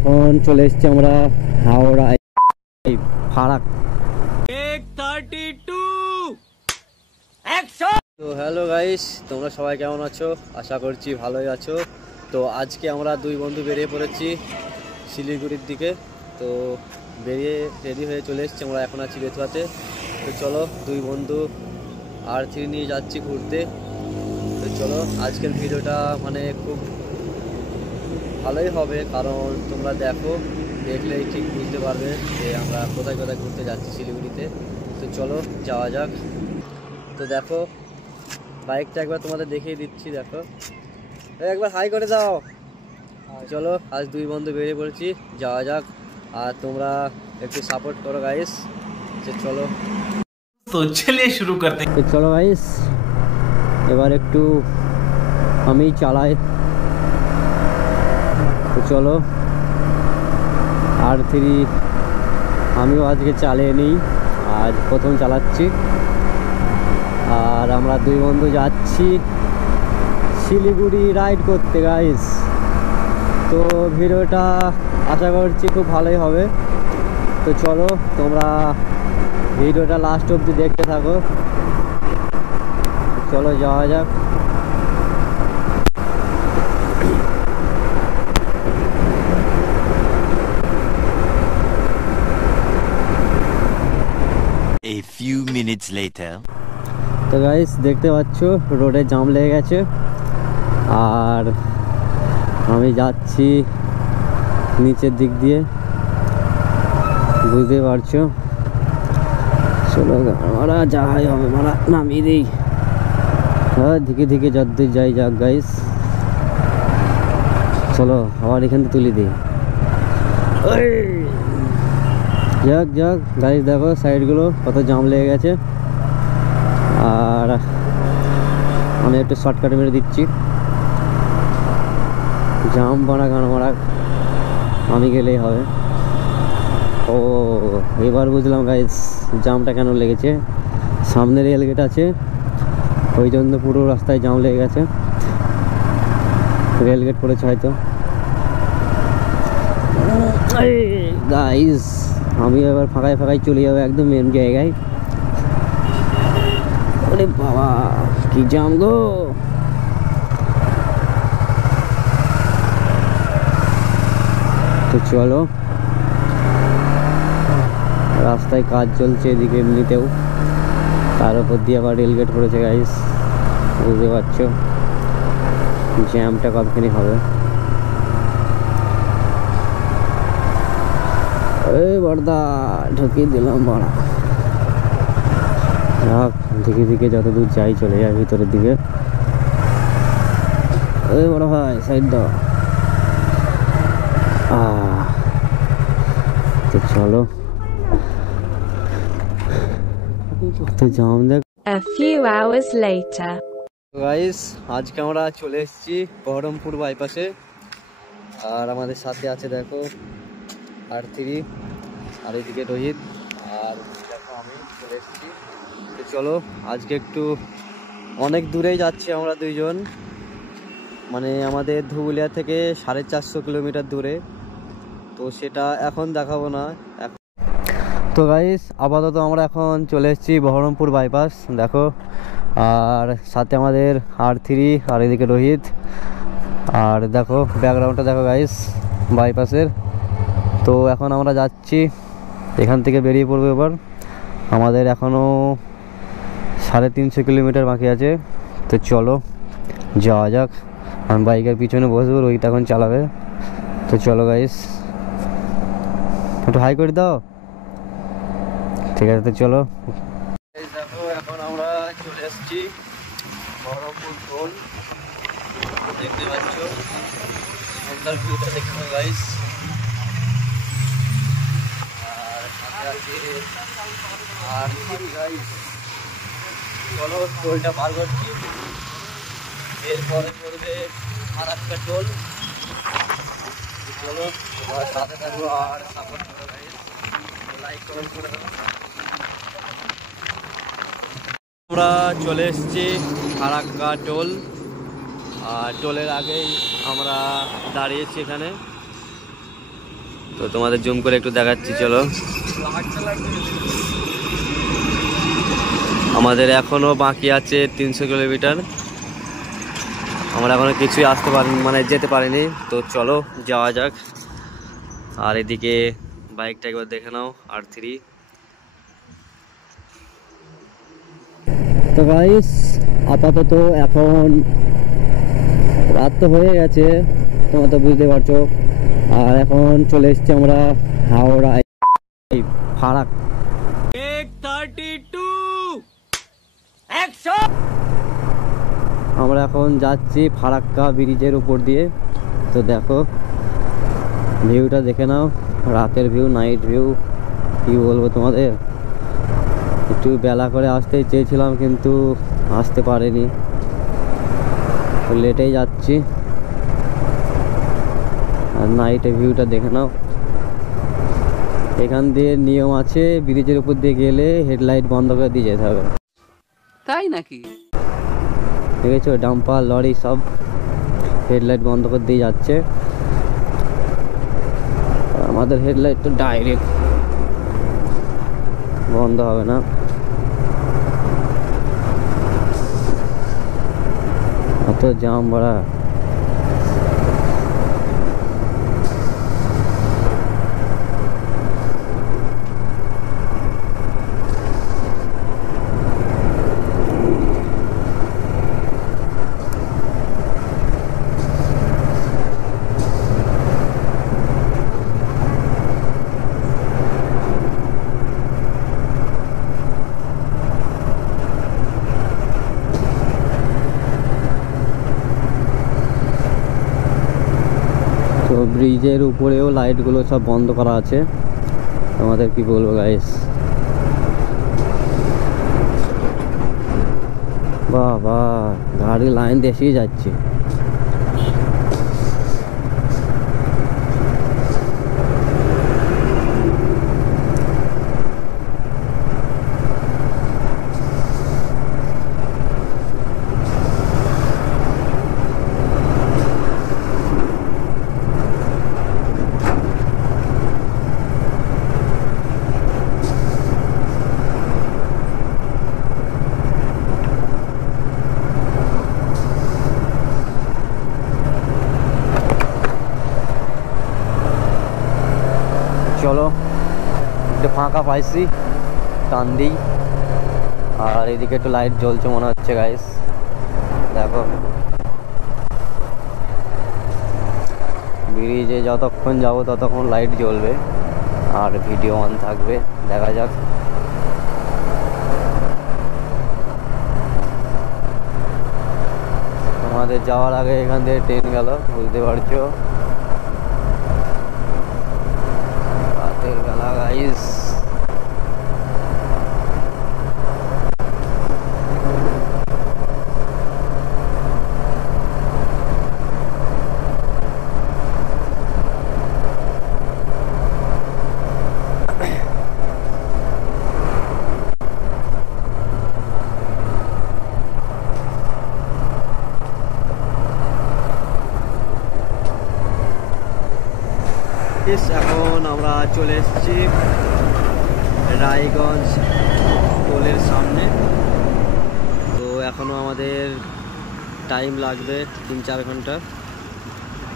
এখন চলে এসেছি আমরা হাওড়া ফারাক। তো হ্যালো গাইস, তোমরা সবাই কেমন আছো? আশা করছি ভালোই আছো। তো আজকে আমরা দুই বন্ধু বেরিয়ে পড়েছি শিলিগুড়ির দিকে। তো বেরিয়ে রেডি হয়ে চলে এসেছি, আমরা এখন আছি বেতুয়াতে। তো চলো দুই বন্ধু R3 নিয়ে যাচ্ছি ঘুরতে। তো চলো আজকের ভিডিওটা মানে খুব ভালোই হবে, কারণ তোমরা দেখলেই ঠিক বুঝতে পারবে যে আমরা কোথায় কোথায় ঘুরতে যাচ্ছি শিলিগুড়িতে। তো চলো যাওয়া যাক। তো দেখো বাইকটা একবার তোমাদের দেখিয়ে দিচ্ছি, দেখো একবার হাই করে দাও। চলো আজ দুই বন্ধু বেরিয়ে পড়েছি, যাওয়া যাক। আর তোমরা একটু সাপোর্ট করো গাইস। চলো তো চলিয়ে শুরু করতে। তো চলো গাইস, এবার একটু আমি চালাই। তো চলো R3 আমিও আজকে চালিয়ে নিই, আজ প্রথম চালাচ্ছি। আর আমরা দুই বন্ধু যাচ্ছি শিলিগুড়ি রাইড করতে গাইস। তো ভিডিওটা আশা করছি খুব ভালোই হবে। তো চলো তোমরা ভিডিওটা লাস্ট অবধি দেখতে থাকো। চলো যাওয়া যাক। A few minutes later. তো গাইস দেখতে পাচ্ছ রোডে জাম লেগে গেছে, আর আমি যাচ্ছি নিচের দিক দিয়ে, বুঝতে পারছো। চলো মারা যাই হবে, মারা নামিয়ে দিই। হ্যাঁ দিকে দিকে যতদূর যাই যাক গাইস। চলো আবার এখান থেকে তুলে দিই। যাক যাক গাইস, দেখো সাইডগুলো কত জাম লেগে গেছে। আর আমি একটু শর্টকাট মেরে দিচ্ছি, জাম বাড়া গান মারা আমি গেলেই হবে। ও এবার বুঝলাম গাইস জামটা কেন লেগেছে। সামনে রেলগেট আছে, ওই জন্য পুরো রাস্তায় জাম লেগে গেছে। রেলগেট পড়েছে হয়তো। গাইস আমি এবার ফাঁকায় ফাঁকায় চলে যাবো একদম মেন জায়গায়। ওরে বাবা কি জাম গো। তো চলো, রাস্তায় কাজ চলছে এদিকে এমনিতেও, তার উপর দিয়ে আবার রেলগেট পড়েছে গাইস। বুঝতে পারছো জ্যামটা কতখানি হবে। এই বড়দা ঢুকিয়ে দিলাম বড়া। যাক দিকে দিকে যত দূর যাই চলে যায় ভিতরের দিকে। এই বড় ভাই সাইড দাও। তো চলো তো জাম দেখ। A few hours later. Guys আজকে আমরা চলে এসেছি বহরমপুর বাইপাসে, আর আমাদের সাথে আছে দেখো R3, আর এদিকে রোহিত, আর দেখো আমি চলে এসেছি। তো চলো আজকে একটু অনেক দূরেই যাচ্ছি আমরা দুইজন, মানে আমাদের ধুবুলিয়া থেকে 450 কিলোমিটার দূরে। তো সেটা এখন দেখাবো না। তো গাইস আপাতত আমরা এখন চলে এসেছি বহরমপুর বাইপাস, দেখো। আর সাথে আমাদের R3, আর এদিকে রোহিত। আর দেখো ব্যাকগ্রাউন্ডটা দেখো গাইস বাইপাসের। তো এখন আমরা যাচ্ছি, এখান থেকে বেরিয়ে পড়বো এবার। আমাদের এখনও 350 কিলোমিটার বাকি আছে। তো চলো যাওয়া যাক। আমি বাইকের পিছনে বসবো, রোহিত এখন চালাবে। তো চলো গাইস একটু হাই করে দাও। ঠিক আছে তো চলো। দেখো এখন আমরা চলে এসেছি বহরমপুর টোল, দেখতে পাচ্ছ সুন্দর ভিউটা দেখো গাইস। আর সাথে আছে R3 গাইস। চলো টোলটা পার করছি, এরপরে পড়বে আরেকটা টোল। চলো তোমার সাথে থাকবো আর সাপোর্ট করো গাইস, লাইক কমেন্ট করে দাও। আমরা চলে এসেছি ফারাক্কা টোল, আর টোলের আগেই আমরা দাঁড়িয়েছি এখানে। তো তোমাদের জুম করে একটু দেখাচ্ছি, চলো। আমাদের এখনো বাকি আছে 300 কিলোমিটার। আমরা এখনো কিছুই আসতে পারিনি, মানে যেতে পারিনি। তো চলো যাওয়া যাক। আর এদিকে বাইকটা একবার দেখে নাও, R3। তো গাইস আপাতত এখন রাত তো হয়ে গেছে, তোমরা তো বুঝতে পারছো। আর এখন চলে এসেছি আমরা হাওড়া ফারাক্কা। আমরা এখন যাচ্ছি ফারাক্কা ব্রিজের উপর দিয়ে। তো দেখো ভিউটা দেখে নাও, রাতের ভিউ, নাইট ভিউ, কি বলবো তোমাদের। একটু বেলা করে আসতে চেয়েছিলাম কিন্তু আসতে পারিনি, তো লেটেই যাচ্ছি। আর নাইটের ভিউটা দেখে নাও। এখান দিয়ে নিয়ম আছে, ব্রিজের উপর দিয়ে গেলে হেডলাইট বন্ধ করে দিয়ে যেতে হবে। তাই নাকি? দেখেছো, ডাম্পার লরি সব হেডলাইট বন্ধ করে দিয়ে যাচ্ছে। আমাদের হেডলাইট তো ডাইরেক্ট বন্ধ হবে না। এত জাম বড়া। তো ব্রিজের উপরেও লাইটগুলো সব বন্ধ করা আছে। তোমাদের কি বলবো গাইস, বাবা গাড়ি লাইন দেশেই যাচ্ছে। চলো একটু ফাঁকা পাইছি, টান দিই। আর এদিকে একটু লাইট জ্বলছে মনে হচ্ছে গাইস, দেখো। ব্রিজে যতক্ষণ যাবো ততক্ষণ লাইট জ্বলবে আর ভিডিও অন থাকবে, দেখা যাক। আমাদের যাওয়ার আগে এখান থেকে ট্রেন গেল, বুঝতে পারছো। রাতের বেলা গাইস। এখন আমরা চলে এসেছি রায়গঞ্জ টোলের সামনে। তো এখনো আমাদের টাইম লাগবে 3-4 ঘন্টা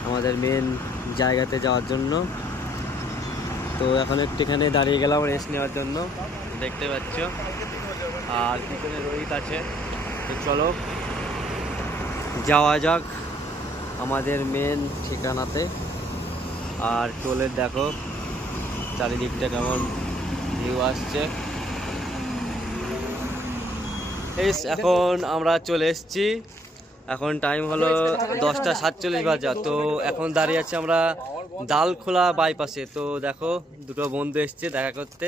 আমাদের মেন জায়গাতে যাওয়ার জন্য। তো এখন একটুখানি দাঁড়িয়ে গেলাম রেস্ট নেওয়ার জন্য, দেখতে পাচ্ছ। আর পিছনে রোহিত আছে। তো চলো যাওয়া যাক আমাদের মেন ঠিকানাতে। আর টোলের দেখো চারিদিকটা কেমন ভিউ আসছে। এখন আমরা চলে এসেছি, এখন টাইম হলো 10:47 বাজে। তো এখন দাঁড়িয়ে আছি আমরা দালখোলা বাইপাসে। তো দেখো দুটো বন্ধু এসছে দেখা করতে,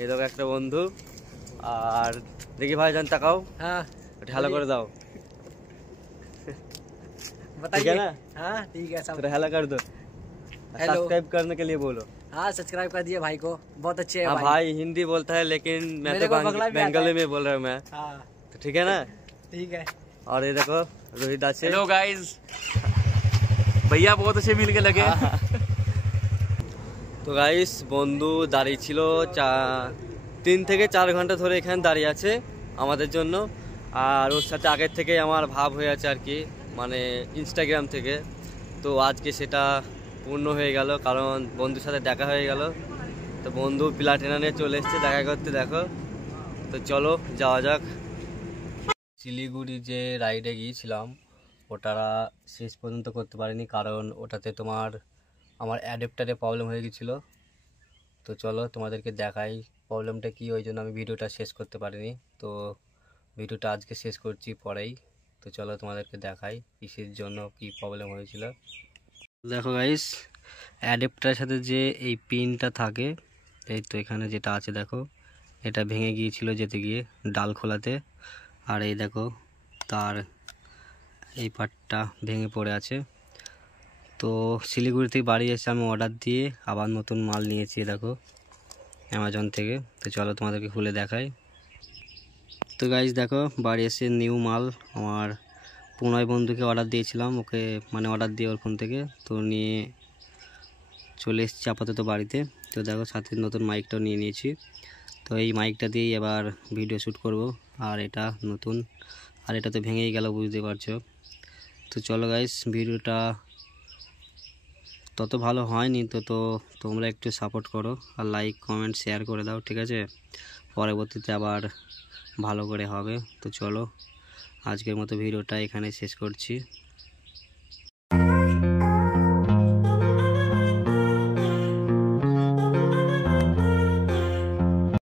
এই দেখো একটা বন্ধু। আর দেখি ভাইজান তাকাও, हाँ हेलो कर दाओ, बताइए। ठीक है ना? हाँ ठीक है सब। तो हेलो कर दो, हेलो। सब्सक्राइब करने के लिए बोलो। हाँ सब्सक्राइब कर दिए भाई को, बहुत अच्छे है हाँ भाई हिंदी बोलता है लेकिन मैं मेरे तो को बंगला भी आता बंगाली है। में बोल रहा हूँ मैं। हाँ तो ठीक है ना? ठीक है। और ये देखो रोहित दास। हेलो गाइस, भैया बहुत अच्छे मिल के लगे। তো গাইস বন্ধু দাঁড়িয়ে ছিল 3 থেকে 4 ঘন্টা ধরে এখানে দাঁড়িয়ে আছে আমাদের জন্য। আর ওর সাথে আগের থেকেই আমার ভাব হয়ে আছে আর কি, মানে ইনস্টাগ্রাম থেকে। তো আজকে সেটা পূর্ণ হয়ে গেল, কারণ বন্ধুর সাথে দেখা হয়ে গেল। তো বন্ধু প্লাটিনা নিয়ে চলে এসছে দেখা করতে, দেখো। তো চলো যাওয়া যাক। শিলিগুড়ি যে রাইডে গিয়েছিলাম ওটা শেষ পর্যন্ত করতে পারিনি, কারণ ওটাতে আমার অ্যাডাপ্টারে প্রবলেম হয়ে গেছিলো। তো চলো তোমাদেরকে দেখাই প্রবলেমটা কি, ওই জন্য আমি ভিডিওটা শেষ করতে পারিনি। তো ভিডিওটা আজকে শেষ করছি পরেই। তো চলো তোমাদেরকে দেখাই কিসের জন্য কি প্রবলেম হয়েছিল। দেখো গাইস, অ্যাডাপ্টারের সাথে যে এই পিনটা থাকে, এই তো এখানে যেটা আছে দেখো, এটা ভেঙে গিয়েছিল যেতে গিয়ে ডাল খোলাতে। আর এই দেখো তার এই পার্টটা ভেঙে পড়ে আছে। তো শিলিগুড়ি থেকে বাড়ি এসে আমি অর্ডার দিয়ে আবার নতুন মাল নিয়েছি দেখো অ্যামাজন থেকে। তো চলো তোমাদেরকে খুলে দেখাই। তো গাইস দেখো বাড়ি এসে নিউ মাল আমার পুনয় বন্ধুকে অর্ডার দিয়েছিলাম, ওকে মানে অর্ডার দিয়ে ওর ফোন থেকে তো নিয়ে চলে এসেছি আপাতত বাড়িতে। তো দেখো সাথে নতুন মাইকটাও নিয়ে নিয়েছি। তো এই মাইকটা দিয়েই এবার ভিডিও শ্যুট করব। আর এটা নতুন, আর এটা তো ভেঙেই গেল বুঝতে পারছো। তো চলো গাইস, ভিডিওটা তত ভালো হয়নি, তো তোমরা একটু সাপোর্ট করো আর লাইক কমেন্ট শেয়ার করে দাও, ঠিক আছে? পরবর্তীতে আবার ভালো করে হবে। তো চলো আজকের মতো ভিডিওটা এখানে শেষ করছি।